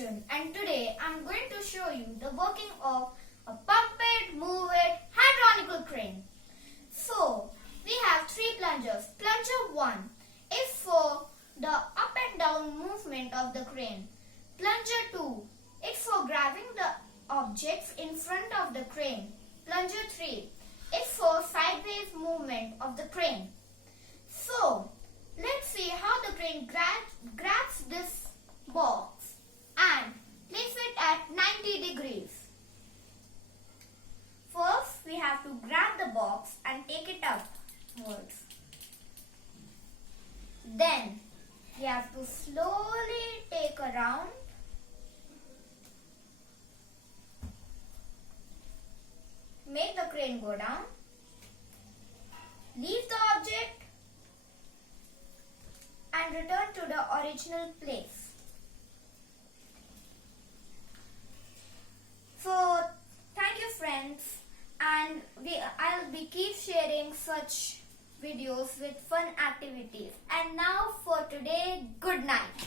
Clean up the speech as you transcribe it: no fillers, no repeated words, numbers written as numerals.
Arjun, and today I'm going to show you the working of a pump it, move it, hydraulical crane. So, we have three plungers. Plunger 1 is for the up and down movement of the crane. Plunger 2 is for grabbing the objects in front of the crane. Plunger 3 is for sideways movement of the crane. So, let's see how the crane grabs this box and place it at 90 degrees. First, we have to grab the box and take it upwards. Then, we have to slowly take a round. Make the crane go down. Leave the object and return to the original place. So, thank you friends, and I'll be keep sharing such videos with fun activities. And now for today, good night.